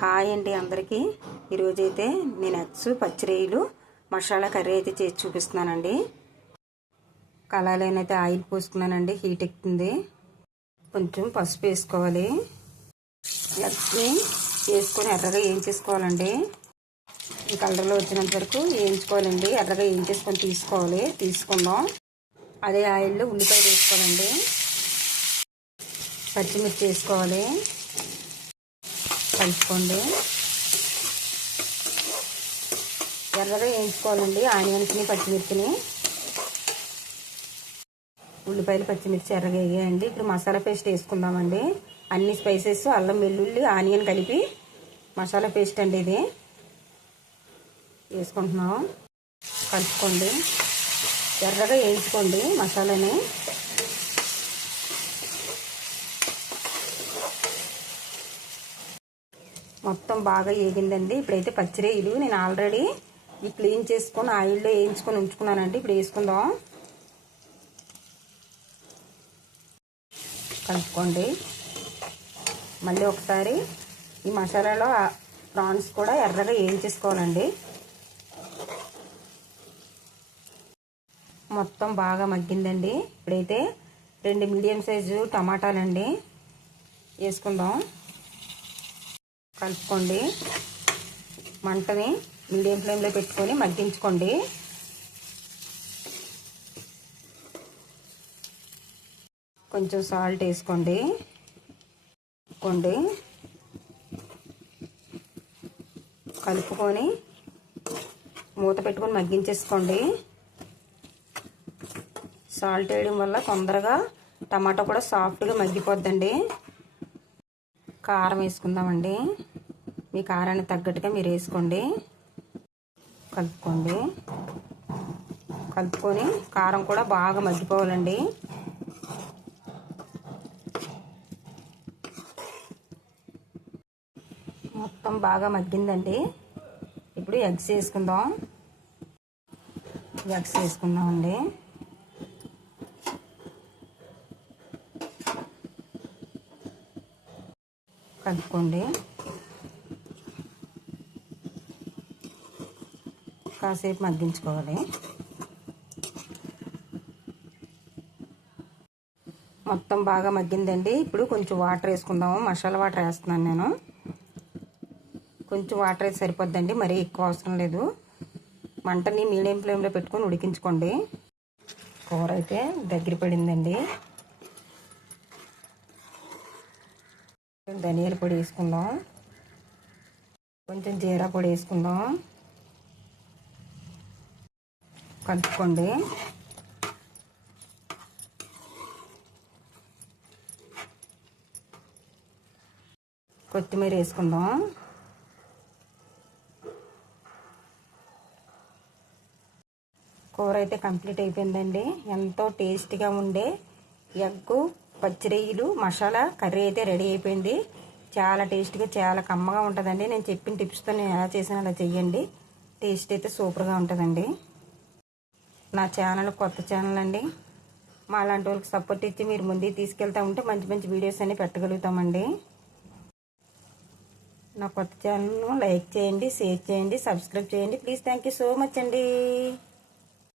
Hi అండి అందరికీ. ఈరోజైతే నేను ఎగ్స్ పచ్చిరొయ్యలు మసాలా కర్రీ అయితే చేసి చూపిస్తున్నానండి. కళాయిలోనైతే ఆయిల్ పోసుకున్నానండి, హీట్ ఎక్కుతుంది. కొంచెం పసుపు వేసుకోవాలి. ఎగ్స్ని వేసుకొని ఎర్రగా వేయించేసుకోవాలండి. ఈ కలర్లో వచ్చినంత వరకు వేయించుకోవాలండి. ఎర్రగా వేయించేసుకొని తీసుకుందాం. అదే ఆయిల్లో ఉల్లిపాయ వేసుకోవాలండి, పచ్చిమిర్చి వేసుకోవాలి, కలుపుకోండి. ఎర్రగా వేయించుకోవాలండి ఆనియన్స్ని, పచ్చిమిర్చిని. ఉల్లిపాయలు పచ్చిమిర్చి ఎర్రగా వేయండి. ఇప్పుడు మసాలా పేస్ట్ వేసుకుందామండి. అన్ని స్పైసెస్, అల్లం వెల్లుల్లి ఆనియన్ కలిపి మసాలా పేస్ట్ అండి ఇది వేసుకుంటున్నాం. కలుపుకోండి. ఎర్రగా వేయించుకోండి మసాలాని. మొత్తం బాగా వేగిందండి. ఇప్పుడైతే పచ్చిరొయ్యలు నేను ఆల్రెడీ క్లీన్ చేసుకొని ఆయిల్లో వేయించుకొని ఉంచుకున్నానండి. ఇప్పుడు వేసుకుందాం. కలుపుకోండి. మళ్ళీ ఒకసారి ఈ మసాలాలో ప్రాన్స్ కూడా ఎర్రగా వేయించేసుకోవాలండి. మొత్తం బాగా మగ్గిందండి. ఇప్పుడైతే 2 మీడియం సైజు టమాటాలండి వేసుకుందాం. కలుపుకోండి. మంటని మీడియం ఫ్లేమ్లో పెట్టుకొని మగ్గించుకోండి. కొంచెం సాల్ట్ వేసుకోండి. కలుపుకొని మూత పెట్టుకొని మగ్గించేసుకోండి. సాల్ట్ వేయడం వల్ల తొందరగా టమాటా కూడా సాఫ్ట్గా మగ్గిపోద్దండి. కారం వేసుకుందామండి. మీ కారానికి తగ్గట్టుగా మీరు వేసుకోండి. కలుపుకొని కారం కూడా బాగా మగ్గిపోవాలండి. మొత్తం బాగా మగ్గిందండి. ఇప్పుడు ఎగ్స్ వేసుకుందామండి. కలుపుకోండి. కాసేపు మగ్గించుకోవాలి. మొత్తం బాగా మగ్గిందండి. ఇప్పుడు కొంచెం వాటర్ వేసుకుందాము. మసాలా వాటర్ వేస్తున్నాను నేను. కొంచెం వాటర్ అయితే సరిపోద్దండి, మరీ ఎక్కువ అవసరం లేదు. మంటని మీడియం ఫ్లేమ్లో పెట్టుకొని ఉడికించుకోండి. కూర అయితే దగ్గర పడిందండి. ధనియాల పొడి వేసుకుందాం. కొంచెం జీరా పొడి వేసుకుందాం. కలుపుకోండి. కొత్తిమీర వేసుకుందాం. కూర అయితే కంప్లీట్ అయిపోయిందండి. ఎంతో టేస్టీగా ఉండే ఎగ్గు పచ్చిరొయ్యలు మసాలా కర్రీ అయితే రెడీ అయిపోయింది. చాలా టేస్టీగా, చాలా కమ్మగా ఉంటుందండి. నేను చెప్పిన టిప్స్తో నేను ఎలా చేసినా అలా చెయ్యండి. టేస్ట్ అయితే సూపర్గా ఉంటుందండి. నా ఛానల్ కొత్త ఛానల్ అండి. మా లాంటి వాళ్ళకి సపోర్ట్ ఇచ్చి మీరు ముందుకు తీసుకెళ్తా ఉంటే మంచి మంచి వీడియోస్ అన్ని పెట్టగలుగుతామండి. నా కొత్త ఛానల్ను లైక్ చేయండి, షేర్ చేయండి, సబ్స్క్రైబ్ చేయండి please. Thank you so much అండి.